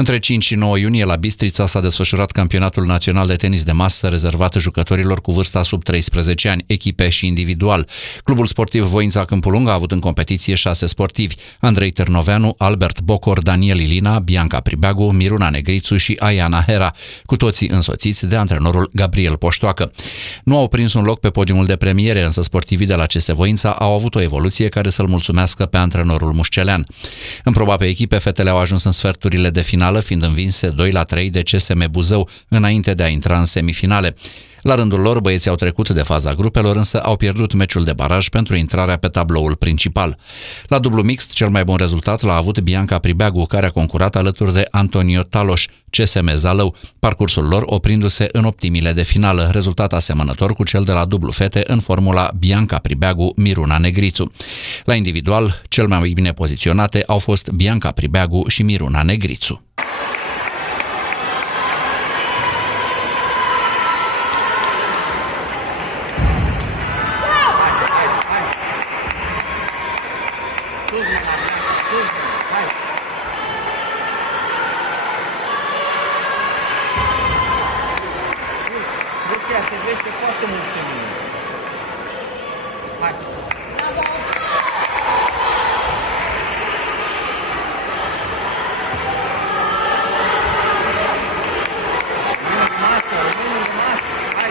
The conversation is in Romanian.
Între 5 și 9 iunie la Bistrița s-a desfășurat campionatul național de tenis de masă rezervat jucătorilor cu vârsta sub 13 ani, echipe și individual. Clubul sportiv Voința Câmpul Lung a avut în competiție 6 sportivi: Andrei Târnoveanu, Albert Bocor, Daniel Ilina, Bianca Pribeagu, Miruna Negrițu și Aiana Hera, cu toții însoțiți de antrenorul Gabriel Poștoacă. Nu au prins un loc pe podiumul de premiere, însă sportivii de la CS Voința au avut o evoluție care să-l mulțumească pe antrenorul mușcelean. În proba pe echipe, fetele au ajuns în sferturile de finală, fiind învinse 2-3 de CSM Buzău, înainte de a intra în semifinale. La rândul lor, băieții au trecut de faza grupelor, însă au pierdut meciul de baraj pentru intrarea pe tabloul principal. La dublu mixt, cel mai bun rezultat l-a avut Bianca Pribeagu, care a concurat alături de Antonio Taloș, CSM Zalău, parcursul lor oprindu-se în optimile de finală, rezultat asemănător cu cel de la dublu fete în formula Bianca Pribeagu-Miruna Negrițu. La individual, cel mai bine poziționate au fost Bianca Pribeagu și Miruna Negrițu. Se vește foarte mult feminin. Hai! Bravo! Rămâne în masă, hai! Hai!